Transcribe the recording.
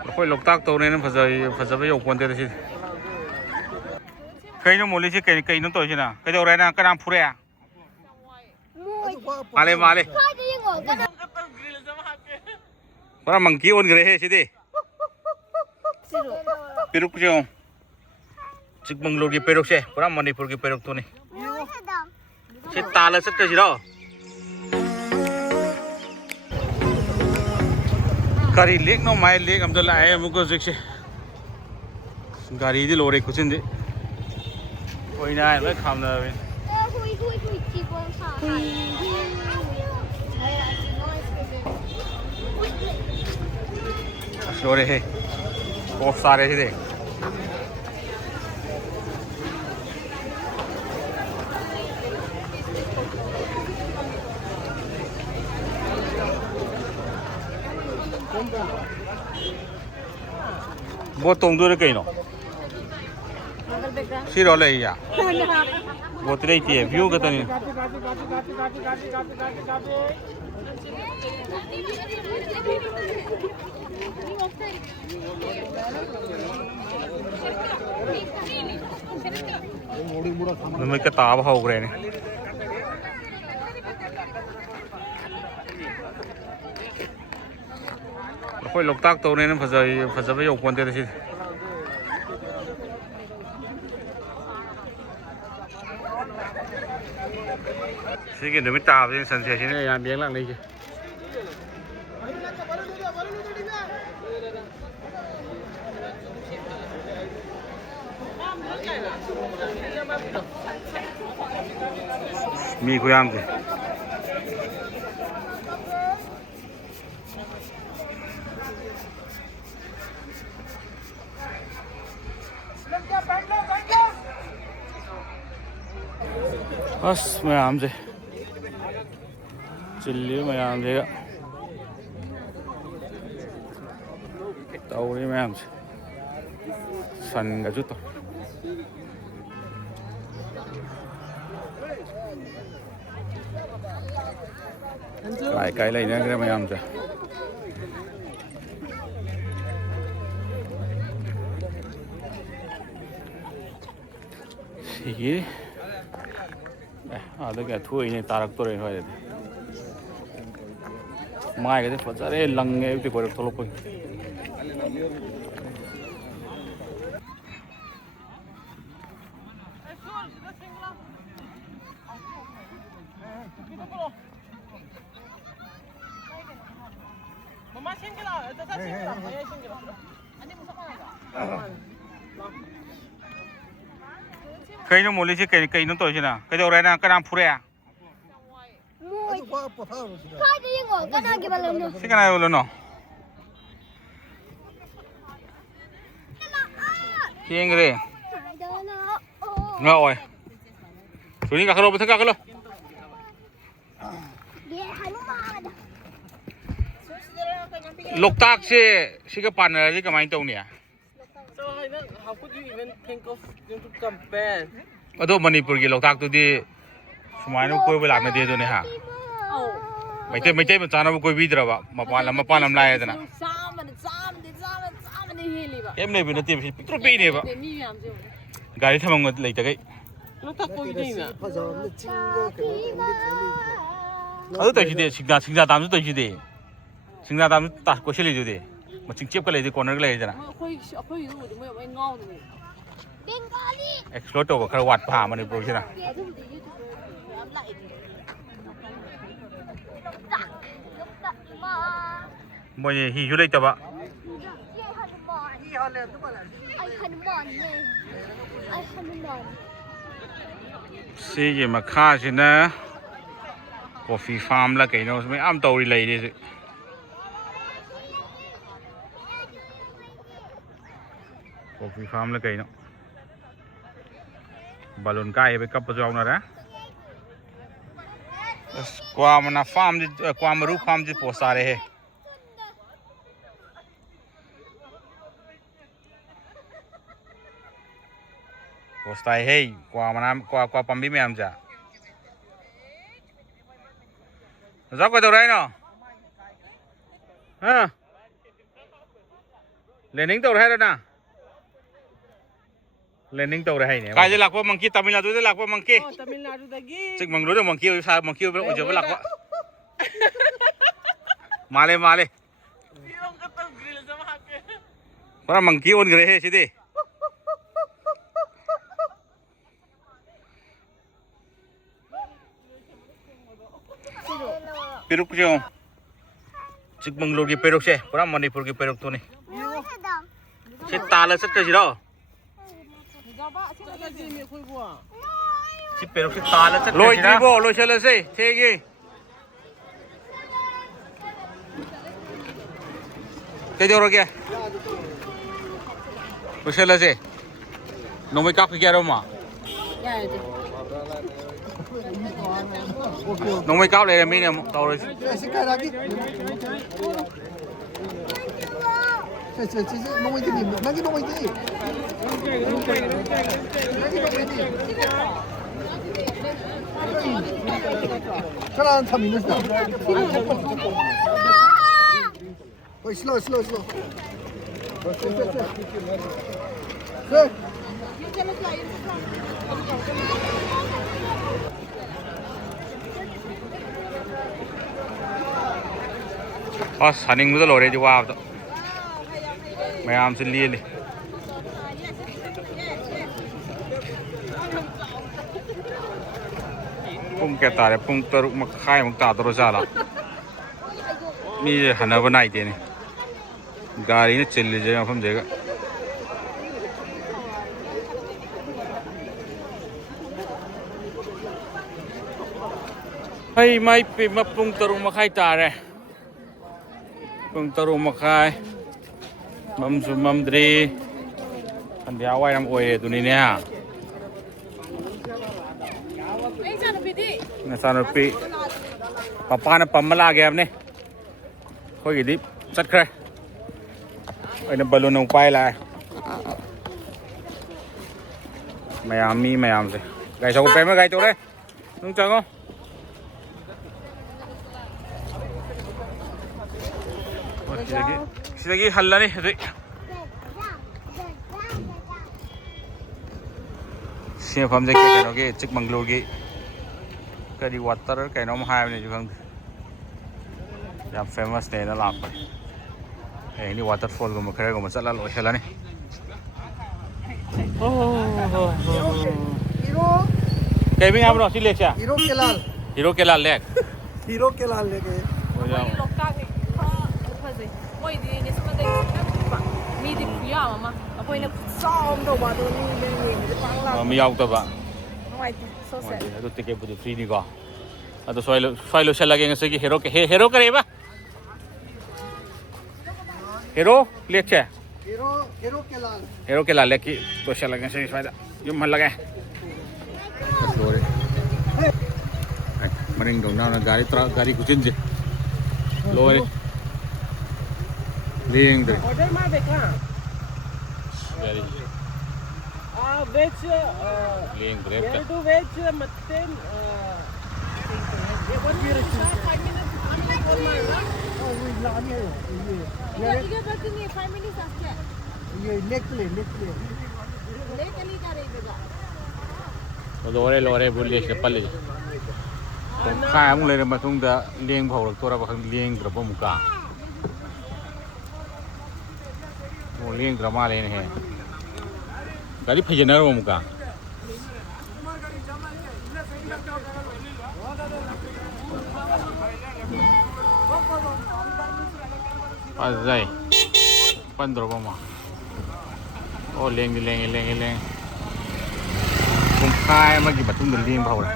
ꯑꯩꯈꯣꯏ ꯂꯣꯛꯇꯥꯛ ꯇꯧꯔꯦꯅ ꯐꯖꯕ ꯌꯧꯄꯣꯟꯇꯦꯗ ꯁꯤꯗꯤ ꯀꯩꯅꯣ ꯃꯣꯜꯂꯤꯁꯤ ꯀꯩꯅꯣ ꯇꯧꯔꯤꯁꯤꯅ ꯀꯩꯗꯧꯔꯦꯅ ꯀꯅꯥ ꯐꯨꯔꯦ ꯃꯥꯜꯂꯦ ꯄꯨꯔꯥ ꯃꯪꯀꯤ ꯑꯣꯟꯈ꯭ꯔꯦꯍꯦ ꯁꯤꯗꯤ ꯄꯦꯔꯨꯛꯁꯦ ꯆꯤꯛꯃꯪꯒ꯭ꯂꯣꯔꯒꯤ ꯄꯦꯔꯨꯛꯁꯦ ꯄꯨꯔꯥ ꯃꯅꯤꯄꯨꯔꯒꯤ ꯄꯦꯔꯨꯛꯇꯨꯅꯤ ꯁꯤ ꯇꯥꯜꯂ ꯆꯠꯀꯁꯤꯔꯣ ꯀꯔꯤ ꯂꯦꯛꯅꯣ ꯃꯥꯏ ꯂꯦꯛ ꯑꯝꯇ ꯂꯥꯛꯑꯦ ꯑꯃꯨꯛꯀ ꯍꯧꯖꯤꯛꯁꯦ ꯒꯥꯔꯤꯗꯤ ꯂꯣꯏꯔꯦ ꯈꯨꯠꯆꯤꯟꯗꯤ ꯑꯣꯏꯅ ꯂꯣꯏ ꯈꯥꯝꯅꯔꯕꯅꯤ ꯑꯁ ꯂꯣꯏꯔꯦꯍꯦ ꯑꯣꯐ ꯇꯥꯔꯦ ꯁꯤꯗꯤ ꯕꯣꯠ ꯇꯣꯡꯗꯣꯏꯔ ꯀꯩꯅꯣ ꯁꯤꯔꯣ ꯂꯩꯌꯦ ꯕꯣꯠꯇꯤ ꯂꯩꯇꯦ ꯚ꯭ꯌꯨ ꯈꯛꯇꯅꯤ ꯅꯨꯃꯤꯠꯀ ꯇꯥꯕ ꯍꯧꯈ꯭ꯔꯦꯅꯦ ꯑꯩꯈꯣꯏ ꯂꯣꯛꯇꯥꯛ ꯇꯧꯔꯦꯅ ꯐꯖꯕ ꯌꯧꯄꯣꯟꯇꯦꯗ ꯁꯤꯗꯤ ꯁꯤꯒꯤ ꯅꯨꯃꯤꯠ ꯇꯥꯕꯁꯤꯅ ꯁꯟꯁꯦꯠꯁꯤꯅ ꯌꯥꯝ ꯌꯦꯡ ꯂꯥꯛꯅꯩꯁꯦ mi khuyamse as mayamse chilli mayamse tauri mayamse san ga juto cái này nữa cái mayam se gì à cái thui này tarak to rồi thôi mai cái phật ra lăng nghe cái gọi thô lộc cây nó mồi chứ cây nó tuổi chứ nào cây đầu này là cái nam phu đấy à cái này luôn nó cái gì rồi chúng đi cả lô tất cả các lô Loktak sih ke partner sih kemain tahun ni ya. So how could you even think of to compare? Aduh Manipur ke Loktak tu di semua ni koi belakang dia tu ni ha. Macam macam mana koi bidra ba, mapalam laya tu na. Em ni bina tiap pitru pi ni ba. Gari sama ngot lagi tak? Loktak koi ni na. Aduh tu jadi singga tam tu jadi. Singna tam tak kau sih jadi, macam cip kalau jadi corner kalau jadi na. Explore tu kalau wat paham mana pun sih na. Mungkin hiu lagi tak? Si macam sih na, coffee farm lah kayaknya, sebenarnya am tahu lagi deh. Coffee farm là cây nó balloon kai với cấp vào nó đấy qua mà farm đi qua mà roof farm đi post à đấy post à hey qua mà qua pambi mẹ em chả rõ cái đâu đấy nó ha landing tàu hay đó landing tàu hay nhỉ cái gì lạc qua monkey Tamil Nadu đấy lạc qua monkey Tamil Nadu dagi chắc mang lối được monkey sao monkey bây giờ lạc qua male male yung katong grill sa mga para monkey on gre hai सीधे peruk जो चिकमंगलोर की पेरुक से पूरा मणिपुर की पेरुक तो नहीं से ताला से कैसी रहो से पेरुक से ताला से लोई जी बो लोई चले से ठीक है क्या जो क्या लोई चले से नोमे काफ क्या रहो माँ नोमे काफ ले रहे मीने तौर ऐसे कर आगे नोमे दी नगी नोमे दी खड़ा था मिनट ना ओए स्लो स्लो स्लो सर बस हनिंग मुझे लोरे जो वाव तो मैं आम से लिए ले पुंग क्या तारे पुंग तरुक मखाई मखता तो रोज़ालाนี่หันมาไหนเดี๋ยวนี้गाड़ी ने चल ले जाएगा हम जाएगाเฮ้ยไม่ปิดมาปรุงตรุมาขายตาเลยปรุงตรุมาขายมัมสุมัมดรีอันเดียวไว้น้ำโอยตัวนี้เนี่ยนี่สารพีป้าเนี่ยปั๊มมาลาแกมเนี่ยค่อยกี่ดิบสักแค่ไอ้เนี่ยบอลลูนลงไปเลยไม่ยามมีไม่ยามสิไก่ชาวกูเป็นไหมไก่ตัวเลยนุ่งจังก็Sini halla nih, sini faham je kayak noge Chikmagalur ge, kadi water kayak nom hai nih juga, yang famous nih nalar. Ini waterfall gua makanya gua masalah loh halla nih. Hero Kayak bing apa sih lek ya? Hero के लाल lek. Hero के लाल लेकेไม่เอาตัวบ้างตัวติเก็บบุตรฟรีนี่ก็ตัวสวยลุเชลล์กันสิฮีโร่กันเลยปะฮีโร่เล็กใช่ hero के लाल ฮีโร่กันเล็กที่ตัวเชลล์กันสิสวยยุ่งมันละแกมันยังโดนน้ำगाड़ी कुछ इंजโลยเลี้ยงด้วย order ma beka veg เลี้ยงเกรฟกัน ಎರಡು veg ಮತ್ತೆ ये leg ले लोरे बुल्ले से पल्लेข้ามึงเลยมาทุ่งแต่เลี้ยงเผาตัวเราบางเลี้ยงกระป๋องมุกาโมเลี้ยงกระมาเลยนี่ฮะกะดิพยานารมุกาอะไรปันดรบมาโอ้เลี้ยงทุ่งข้ามากี่บัดทุ่งเลี้ยงเผาเลย